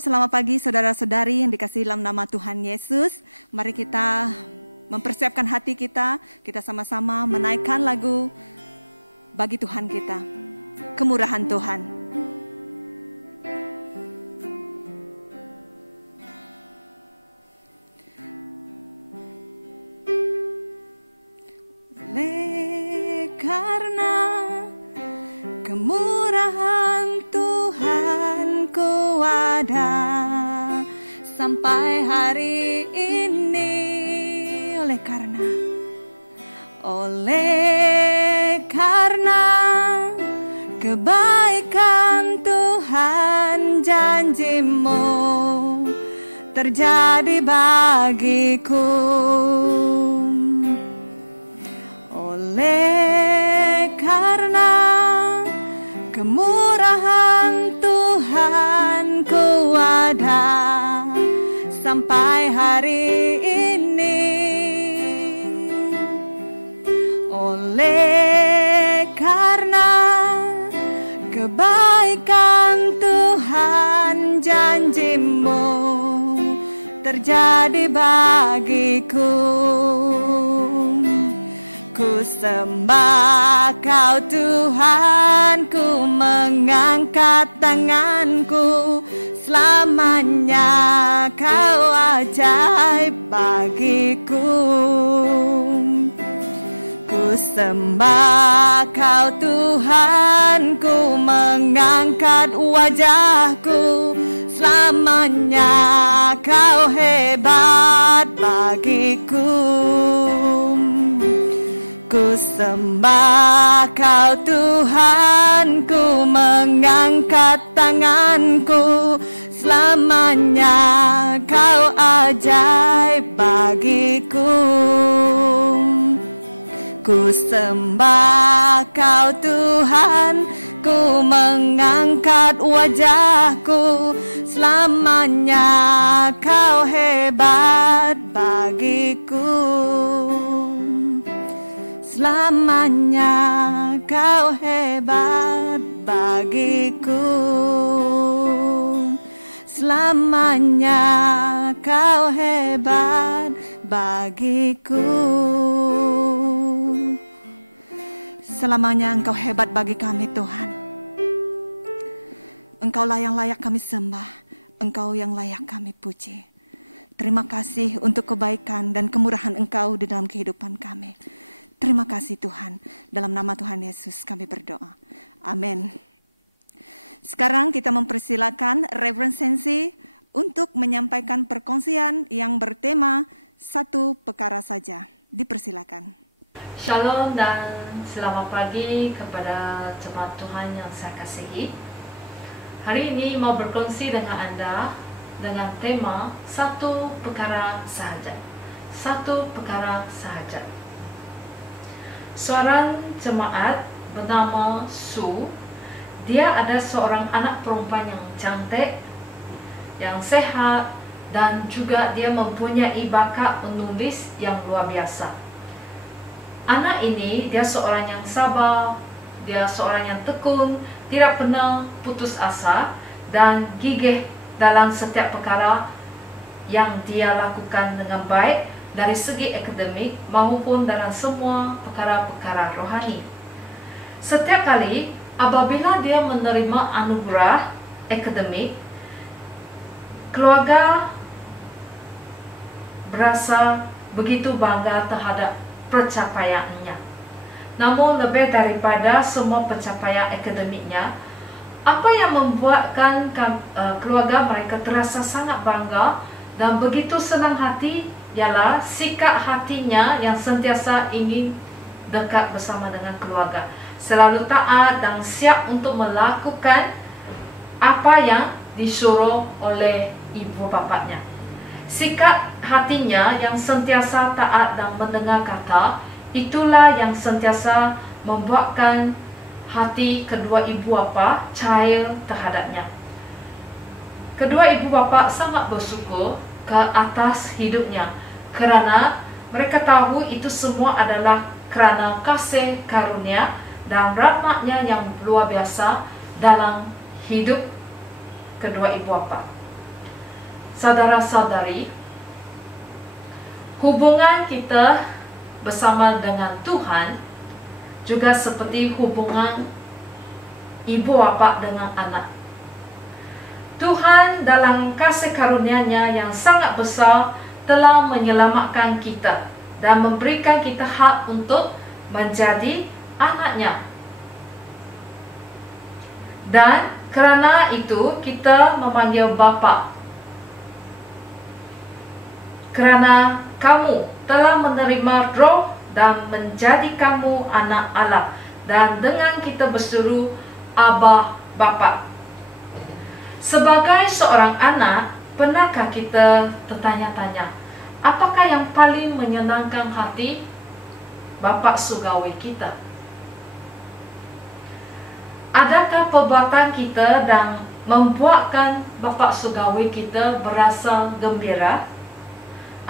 selamat pagi saudara-saudari yang dikasihi dalam nama Tuhan Yesus. Mari kita mempersiapkan hati kita, kita sama-sama menaikkan lagu bagi Tuhan kita, kemurahan Tuhan. Oleh karena kemurahan Tuhan ku ada sampai hari ini, oleh karena kebaikan Tuhan, janjimu terjadi bagiku. Oleh karena kemurahan Tuhan ku ada sampai hari ini. Oleh karena kebaikan Tuhan, janjimu terjadi bagiku. Ku sembah Kau Tuhan, ku mengangkat tanganku, selamanya Kau ajaib bagiku. Ku sembah Kau Tuhan, ku mengangkat wajahku, selamanya Kau hebat bagiku. Ku sembah Kau Tuhan, ku mengangkat tanganku, selamanya Kau ajaib bagiku. Ku sembah Kau Tuhan, ku mengangkat wajahku, selamanya Kau hebat bagiku. Selamanya Kau hebat bagiku. Selamanya Kau hebat bagiku. Selamanya Engkau hebat bagi kami Tuhan. Engkaulah yang layak kami sembah, Engkau yang layak kami puji. Terima kasih untuk kebaikan dan kemurahan Engkau di dalam kehidupan kami. Terima kasih Tuhan, dalam nama Tuhan Yesus kami berdoa. Amin. Sekarang kita mempersilakan Reverend Sensi untuk menyampaikan perkongsian yang bertema satu perkara saja. Dipersilakan. Shalom dan selamat pagi kepada jemaat Tuhan yang saya kasihi. Hari ini mau berkongsi dengan Anda dengan tema satu perkara sahaja. Satu perkara sahaja. Seorang jemaat bernama Sue, dia ada seorang anak perempuan yang cantik, yang sehat, dan juga dia mempunyai bakat menulis yang luar biasa. Anak ini dia seorang yang sabar, dia seorang yang tekun, tidak pernah putus asa, dan gigih dalam setiap perkara yang dia lakukan dengan baik, dari segi akademik maupun dalam semua perkara-perkara rohani. Setiap kali apabila dia menerima anugerah akademik, keluarga berasa begitu bangga terhadap pencapaiannya. Namun lebih daripada semua pencapaian akademiknya, apa yang membuatkan keluarga mereka terasa sangat bangga dan begitu senang hati ialah sikap hatinya yang sentiasa ingin dekat bersama dengan keluarga, selalu taat dan siap untuk melakukan apa yang disuruh oleh ibu bapaknya. Sikap hatinya yang sentiasa taat dan mendengar kata, itulah yang sentiasa membuatkan hati kedua ibu bapa cair terhadapnya. Kedua ibu bapa sangat bersyukur ke atas hidupnya, kerana mereka tahu itu semua adalah kerana kasih karunia dan rahmatnya yang luar biasa dalam hidup kedua ibu bapa. Saudara-saudari, hubungan kita bersama dengan Tuhan juga seperti hubungan ibu bapa dengan anak. Tuhan dalam kasih karunia-Nya yang sangat besar telah menyelamatkan kita dan memberikan kita hak untuk menjadi anak-Nya. Dan kerana itu kita memanggil Bapa. Kerana kamu telah menerima Roh dan menjadi kamu anak Allah, dan dengan kita berseru Abba, Bapa. Sebagai seorang anak, pernahkah kita tertanya-tanya, apakah yang paling menyenangkan hati Bapa surgawi kita? Adakah perbuatan kita dan membuatkan Bapa surgawi kita berasa gembira?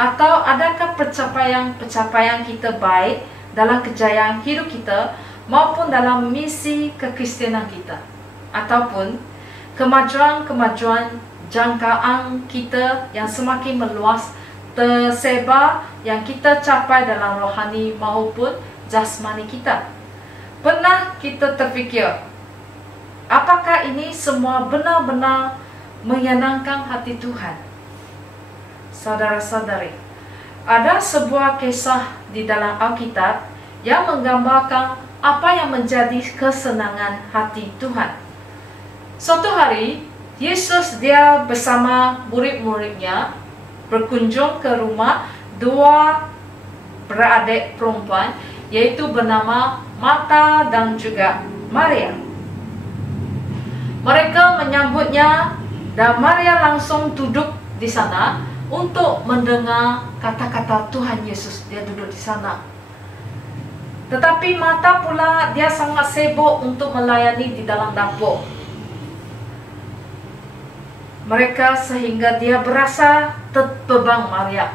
Atau adakah pencapaian kita baik dalam kejayaan hidup kita maupun dalam misi kekristenan kita? Ataupun kemajuan-kemajuan jangkaan kita yang semakin meluas tersebar yang kita capai dalam rohani maupun jasmani kita? Pernah kita terfikir, apakah ini semua benar-benar menyenangkan hati Tuhan? Saudara-saudari, ada sebuah kisah di dalam Alkitab yang menggambarkan apa yang menjadi kesenangan hati Tuhan. Suatu hari, Yesus dia bersama murid-muridnya berkunjung ke rumah dua beradik perempuan, yaitu bernama Marta dan juga Maria. Mereka menyambutnya dan Maria langsung duduk di sana untuk mendengar kata-kata Tuhan Yesus. Dia duduk di sana. Tetapi Marta pula dia sangat sibuk untuk melayani di dalam dapur mereka, sehingga dia berasa terbeban Maria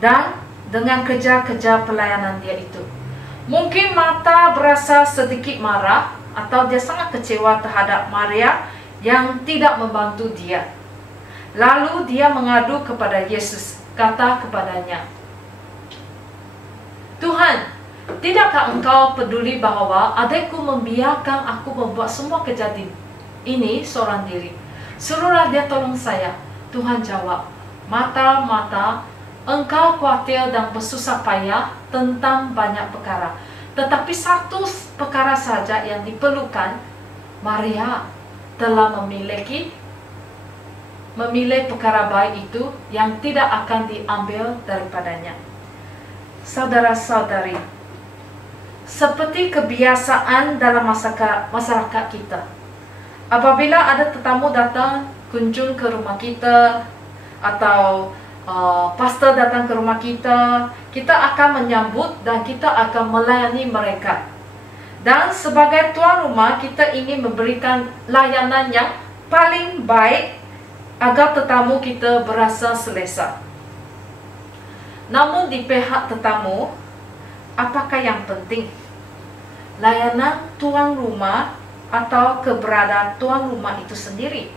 dan dengan kerja-kerja pelayanan dia itu. Mungkin Marta berasa sedikit marah atau dia sangat kecewa terhadap Maria yang tidak membantu dia. Lalu dia mengadu kepada Yesus, kata kepadanya, Tuhan, tidakkah engkau peduli bahawa adikku membiarkan aku membuat semua kejadian ini seorang diri? Suruhlah dia tolong saya. Tuhan jawab, Marta, Marta, engkau khawatir dan bersusah payah tentang banyak perkara, tetapi satu perkara saja yang diperlukan. Maria telah memilih perkara baik itu yang tidak akan diambil daripadanya. Saudara-saudari, seperti kebiasaan dalam masyarakat kita, apabila ada tetamu datang kunjung ke rumah kita atau pastor datang ke rumah kita, kita akan menyambut dan kita akan melayani mereka. Dan sebagai tuan rumah, kita ingin memberikan layanan yang paling baik agar tetamu kita berasa selesa. Namun di pihak tetamu, apakah yang penting? Layanan tuan rumah atau keberadaan tuan rumah itu sendiri?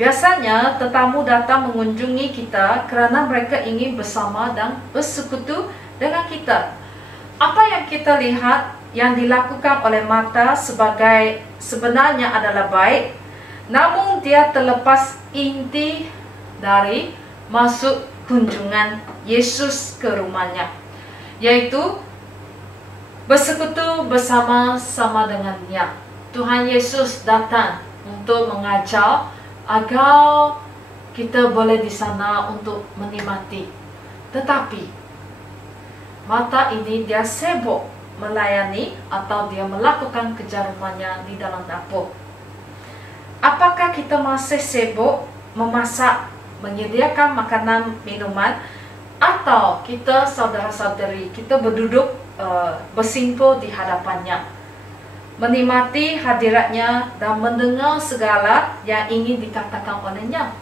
Biasanya tetamu datang mengunjungi kita kerana mereka ingin bersama dan bersekutu dengan kita. Apa yang kita lihat yang dilakukan oleh Marta sebenarnya adalah baik, namun dia terlepas inti dari maksud kunjungan Yesus ke rumahnya, yaitu bersekutu bersama-sama dengannya. Tuhan Yesus datang untuk mengajar agar kita boleh di sana untuk menikmati. Tetapi Marta ini dia sibuk melayani atau dia melakukan kerja rumahnya di dalam dapur. Apakah kita masih sibuk memasak, menyediakan makanan, minuman, atau kita saudara-saudari kita berduduk bersimpul di hadapannya, menikmati hadiratnya dan mendengar segala yang ingin dikatakan olehnya?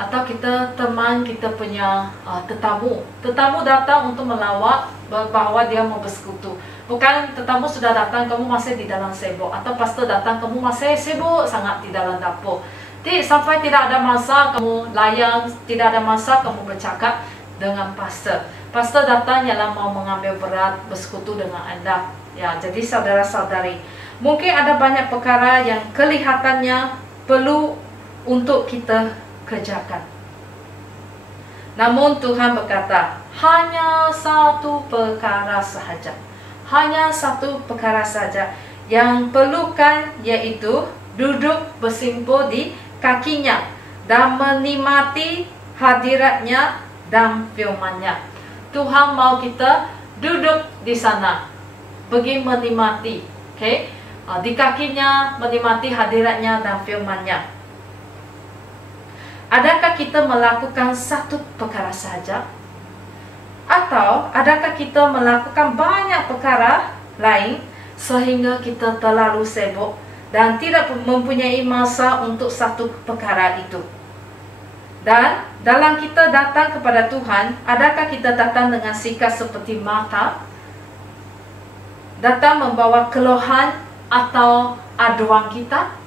Atau kita teman kita punya tetamu datang untuk melawat bahawa dia mau bersekutu. Bukan tetamu sudah datang, kamu masih di dalam sibuk, atau pastor datang, kamu masih sibuk sangat di dalam dapur. Sampai tidak ada masa kamu layan, tidak ada masa kamu bercakap dengan pastor. Pastor datang ialah mau mengambil berat bersekutu dengan anda. Ya, jadi saudara-saudari, mungkin ada banyak perkara yang kelihatannya perlu untuk kita kerjakan. Namun Tuhan berkata, hanya satu perkara sahaja. Hanya satu perkara saja yang perlukan, yaitu duduk bersimpuh di kakinya dan menikmati hadiratnya dan firman-Nya. Tuhan mau kita duduk di sana, pergi menikmati, di kakinya, menikmati hadiratnya dan firman-Nya. Adakah kita melakukan satu perkara saja? Atau adakah kita melakukan banyak perkara lain sehingga kita terlalu sibuk dan tidak mempunyai masa untuk satu perkara itu? Dan dalam kita datang kepada Tuhan, adakah kita datang dengan sikap seperti Martha? Datang membawa keluhan atau aduan kita?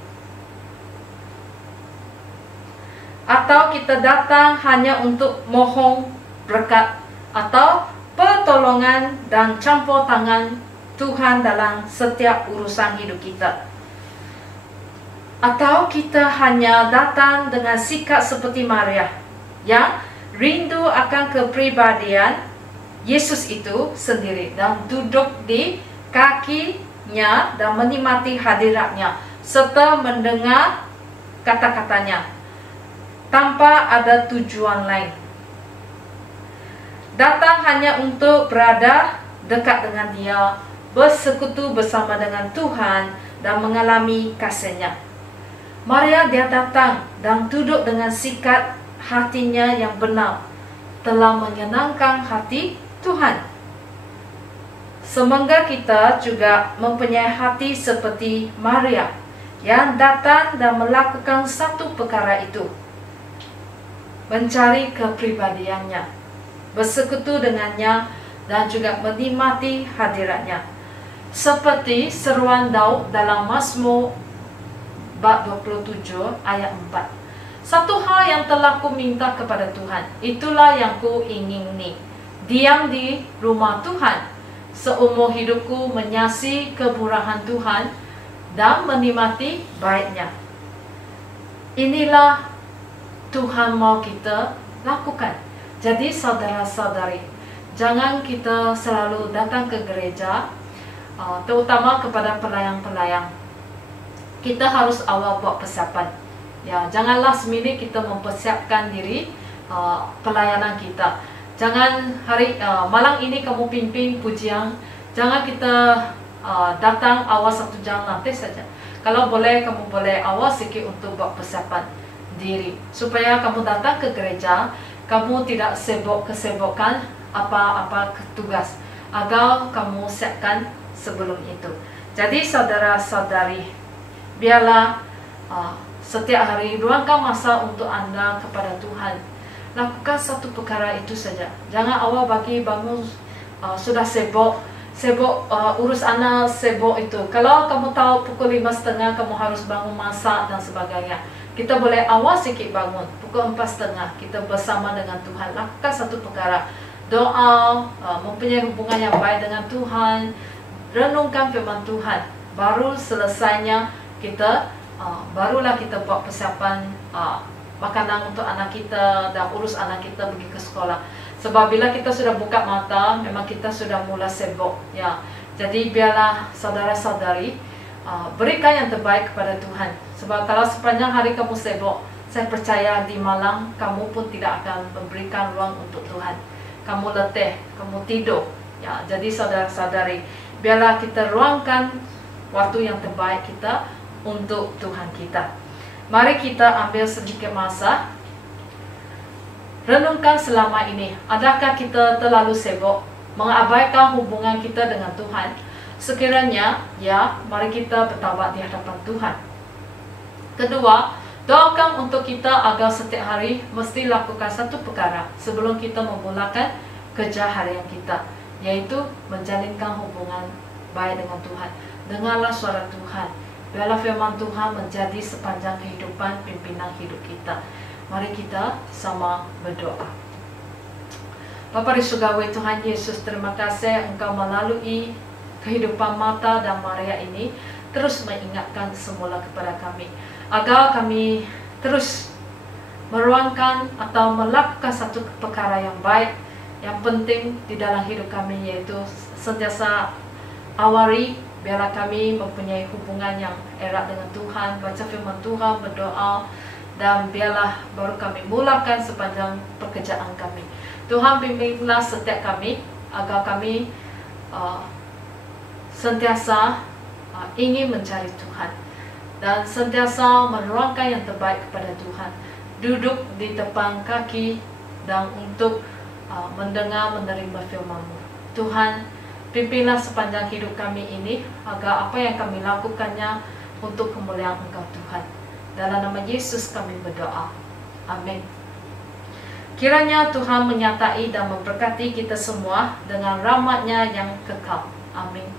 Atau kita datang hanya untuk mohon berkat atau pertolongan dan campur tangan Tuhan dalam setiap urusan hidup kita? Atau kita hanya datang dengan sikap seperti Maria yang rindu akan kepribadian Yesus itu sendiri dan duduk di kakinya dan menikmati hadiratnya serta mendengar kata-katanya tanpa ada tujuan lain. Datang hanya untuk berada dekat dengan Dia, bersekutu bersama dengan Tuhan dan mengalami kasih-Nya. Maria, dia datang dan duduk dengan sikap hatinya yang benar, telah menyenangkan hati Tuhan. Semoga kita juga mempunyai hati seperti Maria yang datang dan melakukan satu perkara itu, mencari kepribadiannya, bersekutu dengannya, dan juga menikmati hadiratnya. Seperti seruan Daud dalam Mazmur bab 27 ayat 4. Satu hal yang telah ku minta kepada Tuhan, itulah yang ku ingini, diam di rumah Tuhan seumur hidupku, menyaksikan kemurahan Tuhan dan menikmati baiknya. Inilah Tuhan mau kita lakukan. Jadi saudara-saudari, jangan kita selalu datang ke gereja, terutama kepada pelayang-pelayang. Kita harus awal buat persiapan. Ya, janganlah semini kita mempersiapkan diri pelayanan kita. Jangan malam ini kamu pimpin pujian. Jangan kita datang awal 1 jam nanti saja. Kalau boleh, kamu boleh awal sedikit untuk buat persiapan diri, supaya kamu datang ke gereja, kamu tidak kesibukan apa-apa tugas, agar kamu siapkan sebelum itu. Jadi saudara-saudari, biarlah setiap hari luangkan masa untuk Anda kepada Tuhan. Lakukan satu perkara itu saja. Jangan awal pagi bangun sudah sibuk urus anak, sibuk itu. Kalau kamu tahu pukul 5:30 kamu harus bangun masak dan sebagainya, kita boleh awal sedikit bangun pukul 4:30, kita bersama dengan Tuhan. Lakukan satu perkara, doa, mempunyai hubungan yang baik dengan Tuhan, renungkan firman Tuhan. Baru selesainya kita barulah kita buat persiapan makanan untuk anak kita dan urus anak kita pergi ke sekolah. Sebab bila kita sudah buka mata, memang kita sudah mulai sibuk, ya. Jadi biarlah saudara-saudari berikan yang terbaik kepada Tuhan. Sebab kalau sepanjang hari kamu sibuk, saya percaya di malam kamu pun tidak akan memberikan ruang untuk Tuhan. Kamu letih, kamu tidur, ya. Jadi saudara-saudari, biarlah kita ruangkan waktu yang terbaik kita untuk Tuhan kita. Mari kita ambil sedikit masa, renungkan selama ini. Adakah kita terlalu sibuk mengabaikan hubungan kita dengan Tuhan? Sekiranya ya, mari kita bertaubat di hadapan Tuhan. Kedua, doakan untuk kita agar setiap hari mesti lakukan satu perkara sebelum kita memulakan kerja harian kita, yaitu menjalinkan hubungan baik dengan Tuhan. Dengarlah suara Tuhan. biarlah firman Tuhan menjadi sepanjang kehidupan pimpinan hidup kita. Mari kita sama berdoa. Bapa di surgawi Tuhan Yesus, terima kasih Engkau melalui kehidupan Martha dan Maria ini terus mengingatkan semula kepada kami, agar kami terus meruangkan atau melakukan satu perkara yang baik, yang penting di dalam hidup kami, yaitu sentiasa awali biarlah kami mempunyai hubungan yang erat dengan Tuhan, baca firman Tuhan, berdoa, dan biarlah baru kami mulakan sepanjang pekerjaan kami. Tuhan pimpinlah setiap kami agar kami sentiasa ingin mencari Tuhan dan sentiasa meruangkan yang terbaik kepada Tuhan, duduk di depan kaki dan untuk mendengar menerima firman-Mu. Tuhan, pimpinlah sepanjang hidup kami ini agar apa yang kami lakukannya untuk kemuliaan Engkau Tuhan. Dalam nama Yesus kami berdoa. Amin. Kiranya Tuhan menyertai dan memberkati kita semua dengan rahmat-Nya yang kekal. Amin.